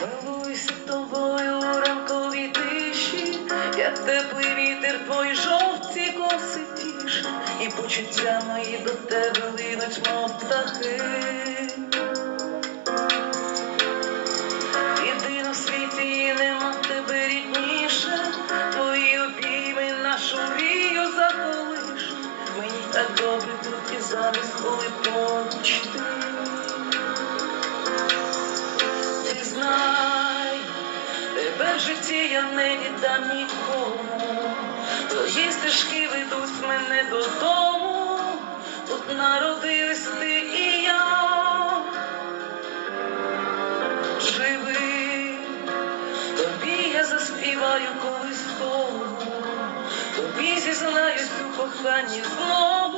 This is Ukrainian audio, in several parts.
Милуйся тобою у ранковій тиші, як теплий вітер твої жовті коси і почуття мої до тебе линуть, мов птахи. Так добре тут і зараз, коли поруч ти. Ти знай, тебе в житті я не віддам нікому. Твої стежки ведуть мене додому. Тут народились ти і я. Живи, тобі я заспіваю колись знову. Тобі зізнаюсь у коханні знову,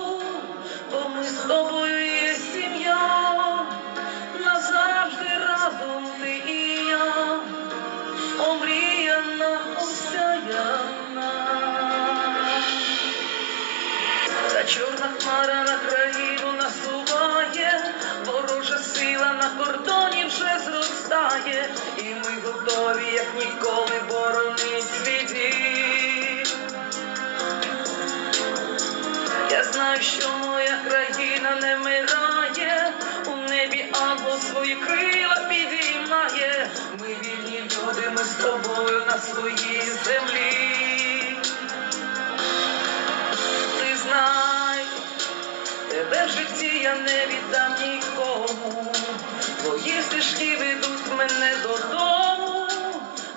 чорна хмара на країну насуває, ворожа сила на кордоні вже зростає, і ми готові, як ніколи, боронить свій. Я знаю, що моя країна не вмирає, у небі ангел свої крила підіймає. Ми вільні люди, ми з тобою на своїй землі. Житті я не віддам нікому. Твої стежки ведуть мене додому.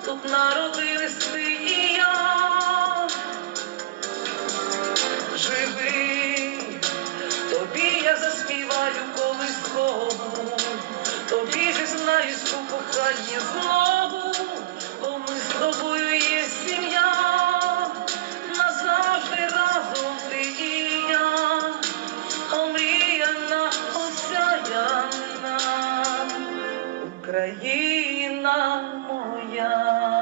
Тут народились ти і я. Живи, тобі я заспіваю колись знову, тобі зізнаюсь у коханні знову, Україна моя.